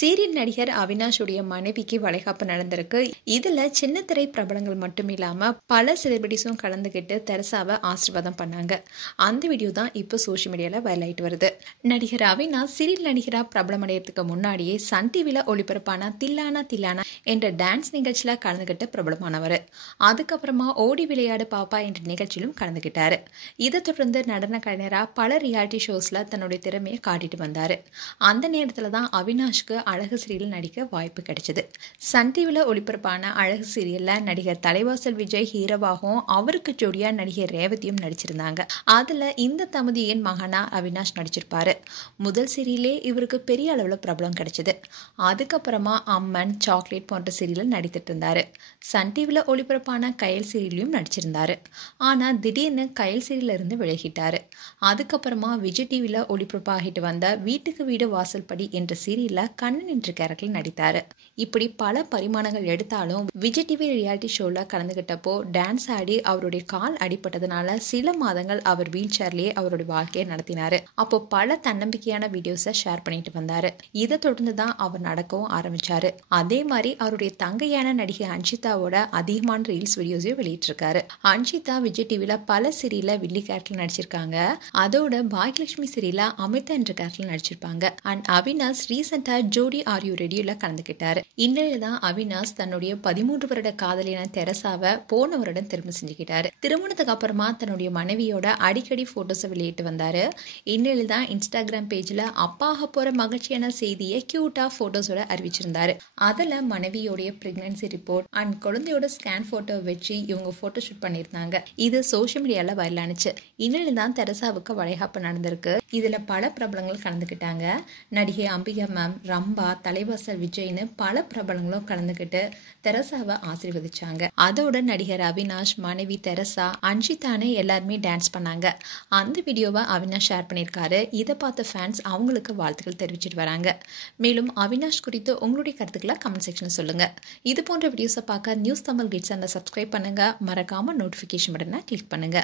Serial நடிகர் அவினாஷுடைய மனைவிக்கு வளைகாப்பு நடந்திருக்கு. இதுல சின்ன திரை பிரபலங்கள் மட்டும் இல்லாம பல செலிபிரிட்டிஸும் கலந்துகிட்டு தெரசாவை ஆசீர்வாதம் பண்ணாங்க. அந்த வீடியோ தான் இப்போ சோஷியல் மீடியால வைரல் ஆயிட்டு வருது. நடிகர் அவினாஷ் சீரியல் நடிகரா பிரபலமடையறதுக்கு முன்னாடியே சன் டிவில ஒளிபரப்பான தில்லானா தில்லானா என்ற டான்ஸ் நிகழ்ச்சியில கலந்துகிட்டு பிரபலமானவர். அதுக்கப்புறமா ஓடி விளையாடு பாப்பா என்ற நிகழ்ச்சியிலும் கலந்துகிட்டாரு. இதை தொடர்ந்து நடன கலைஞரா பல ரியாலிட்டி ஷோஸ்ல தன்னுடைய திறமையை காட்டிட்டு வந்தாரு. அந்த நேரத்துல தான் அவினாஷ்க்கு அழகு சீரியல் நடிக்க வாய்ப்பு கிடைச்சது. சன் டிவில ஒளிபரப்பான அழகு சீரியல்ல நடிகர் தலைவாசல் விஜய் ஹீரோவாகவும் அவருக்கு ஜோடியா நடிகர் ரேவதியும் நடிச்சிருந்தாங்க. அதுல இந்த தம்பதியின் மகனா அவினாஷ் நடிச்சிருப்பாரு. முதல் சீரியலே இவருக்கு பெரிய அளவுல பிரபலம் கிடைச்சது. அதுக்கப்புறமா அம்மன், சாக்லேட் போன்ற சீரியல் நடித்துட்டு இருந்தாரு. சன் டிவில ஒளிபரப்பான கயல் சீரியலையும் நடிச்சிருந்தாரு. ஆனா திடீர்னு கயல் சீரியல்ல இருந்து விலகிட்டாரு. அதுக்கப்புறமா விஜய் டிவில ஒளிபரப்பாகிட்டு வந்த வீட்டுக்கு வீடு வாசல் படி என்ற சீரியல்ல கண்ணன் என்ற கேரக்டரில் நடித்தாரு. இப்படி பல பரிமாணங்கள் எடுத்தாலும் விஜய் டிவி ரியாலிட்டி ஷோல கலந்துகிட்டப்போ டான்ஸ் ஆடி அவருடைய கால் அடிபட்டதுனால சில மாதங்கள் அவர் வீல் சேர்லயே அவருடைய வாழ்க்கையை நடத்தினாரு. அப்போ பல தன்னம்பிக்கையான வீடியோஸை ஷேர் பண்ணிட்டு வந்தாரு. இதை தொடர்ந்து தான் அவர் நடக்கவும் ஆரம்பிச்சாரு. அதே மாதிரி அவருடைய தங்கையான நடிகை அன்ஷிதாவோட அதிகமான ரீல்ஸ் வீடியோஸையும் வெளியிட்டிருக்காரு. அன்ஷிதா விஜய் டிவில பல சீரியல்ல வில்லி கேரக்டர் நடிச்சிருக்காங்க. அதோட பாக்யலட்சுமி சீரியல்ல அமிதா என்ற கேரக்டர் நடிச்சிருப்பாங்க. அண்ட் அவினாஷ் ரீசெண்டா ஜோடி ஆர் யூ ரெடியூல கலந்துகிட்டாரு. இந்நிலையில தான் அவினாஷ் தன்னுடைய 13 வருட காதலியான தெரசாவை போன வருடம் திருமணம் செஞ்சுக்கிட்டாரு. திருமணத்துக்கு அப்புறமா தன்னுடைய மனைவியோட அடிக்கடி போட்டோஸை வெளியிட்டு வந்தாரு. இந்நிலையில தான் இன்ஸ்டாகிராம் பேஜ்ல அப்பாக போற மகிழ்ச்சியான செய்தியை கியூட்டா போட்டோஸோட அறிவிச்சிருந்தாரு. அதுல மனைவியோடைய பிரெக்னன்சி ரிப்போர்ட் அண்ட் குழந்தையோட ஸ்கேன் போட்டோ வச்சு இவங்க போட்டோ ஷூட் பண்ணியிருந்தாங்க. இது சோஷியல் மீடியால வைரல் ஆனிச்சு. இந்நிலையில தான் தெரசாவுக்கு வளைகாப்பு நடந்திருக்கு. இதுல பல பிரபலங்கள் கலந்துகிட்டாங்க. நடிகை அம்பிகா மேம், ரம்பா, தலைவாசல் விஜய்னு பல பிரபலங்களும் கலந்துகிட்டு தெரசாவை ஆசீர்வதிச்சாங்க. அதோட நடிகர் அவினாஷ், மனைவி தெரசா, அன்ஷிதானு எல்லாருமே டான்ஸ் பண்ணாங்க. அந்த வீடியோவை அவினாஷ் ஷேர் பண்ணியிருக்காரு. இதை பார்த்த ஃபேன்ஸ் அவங்களுக்கு வாழ்த்துக்கள் தெரிவிச்சிட்டு வராங்க. மேலும் அவினாஷ் குறித்து உங்களுடைய கருத்துக்களை கமெண்ட் செக்ஷன்ல சொல்லுங்க. இது போன்ற வீடியோஸை பார்க்க நியூஸ் தமிழ் கிட்ஸ் சப்ஸ்கிரைப் பண்ணுங்க. மறக்காம நோட்டிபிகேஷன் பட்டனை கிளிக் பண்ணுங்க.